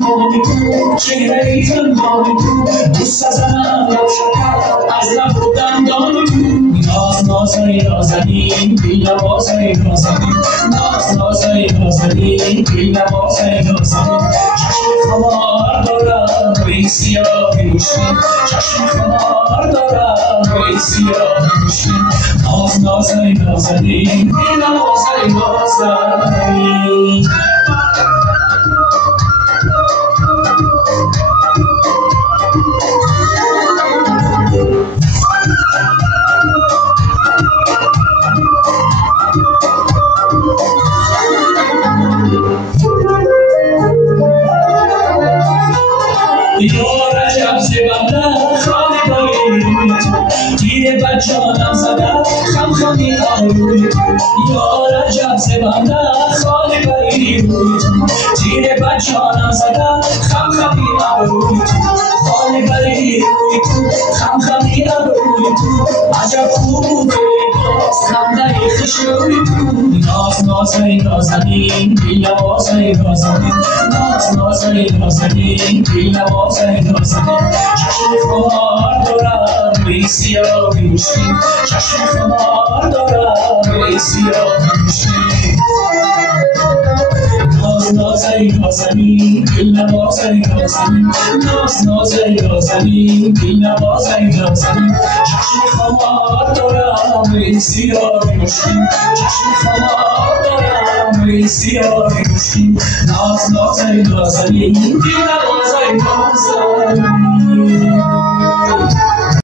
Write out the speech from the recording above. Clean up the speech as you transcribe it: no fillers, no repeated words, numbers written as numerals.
تنهایی تو چهره تنهایی تو دوست ازم لب شکر از لب و دندانی تو ناز نازای نازنین دل نوازای نازنین ناز نازای نازنین دل نوازای نازنین چشم خمار دارم روی سیاه مشکین چشم خمار دارم روی سیاه مشکین ناز نازای نازنین دل نوازای نازنین یا رجب زبنده خانه داری تیر بچانم زده خم خمی آروی یا رجب زبنده خانه داری تیر بچانم زده خم خمی آروی خانه داری خم خمی آروی عجب خوبه خنده خشوی ناز نازای نازنین دل نوازای نازنین ناز نازای نازنین دل نوازای نازنین چشم خمار دارم روی سیاه مشکین چشم خمار دارم روی سیاه مشکین ناز نازای نازنین دل نوازای نازنین ناز نازای نازنین دل نوازای نازنین چشم خمار دارم روی سیاه مشکین چشم خمار دارم روی سیاه مشکین ناز نازای نازنین دل نوازای نازنین